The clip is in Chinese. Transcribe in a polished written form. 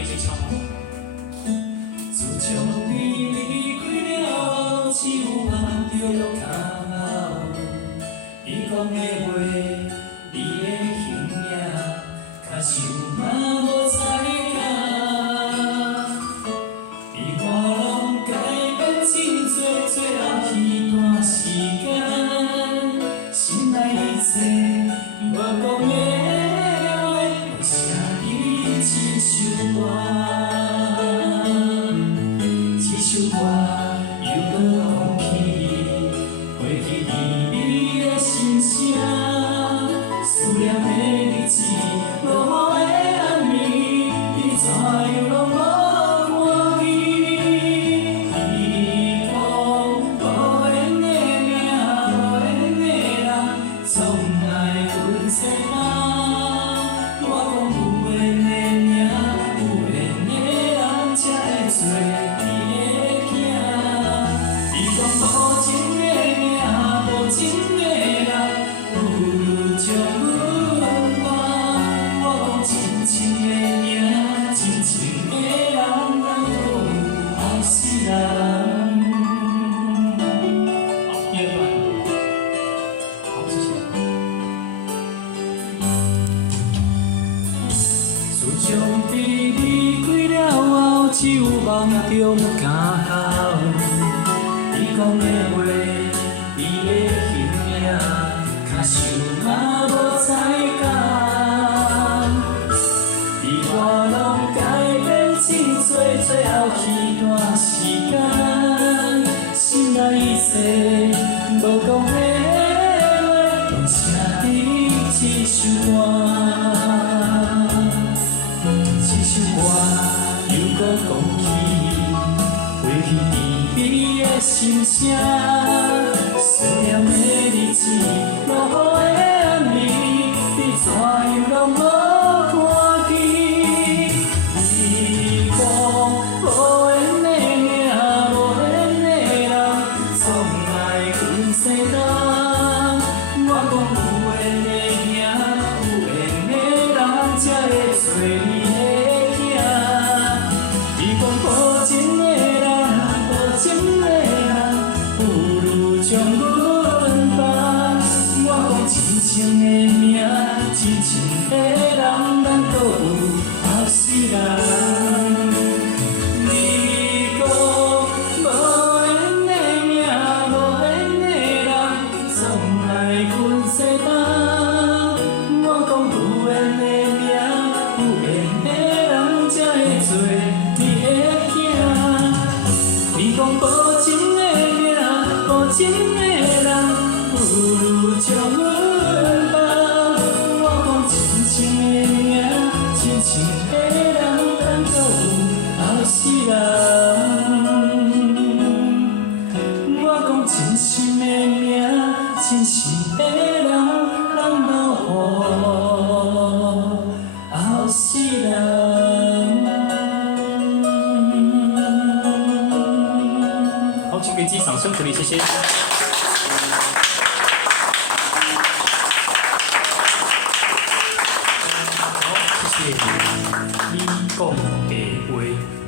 一起唱吗？自从你离开了，只有梦着脚后。伊讲的话，你的形影，较想嘛无再讲。伊我拢改变真多，最后彼段时间，心内一切无讲的话，我写你一首歌。这首歌又搁讲起过去甜蜜的心声，思念的日子，落雨的暗暝，你怎样拢无看见？你讲无缘的命，无缘的人，总爱阮西东。我讲有缘的命，有缘的人才会做你的囝。伊讲无情的命，无情的人，不如将阮放。我讲真情的命，真情的人，咱搁有后世人。好，第二段。好，谢谢。自从你离开了后，只有梦中行后。你讲的话，你的形影，较想嘛无再讲。你我拢改变真多，最后彼段时间，心内一切无讲的话，拢写你一首歌。这首歌又搁讲起过去甜蜜的心声，思念的日子，落雨的暗暝，你怎样拢无看见？你讲无缘的命，无缘的人，总爱阮西东。我讲有缘的命，有缘的人才会做你的囝。你讲无情的人，无情的人，不如将阮放。我讲真情的命，真情的人，咱搁有后世人。你讲无缘的命，无缘的人，总爱阮西东。我讲有缘的命，有缘的人才会做你的囝。你讲无情的命，无情的人，不如将阮放。我讲真情的命，真情的人，咱搁有后世人。我讲真心的命，真心的人，咱留予后世人。好，请给自己掌声鼓励，谢谢。好，谢谢。你讲的话。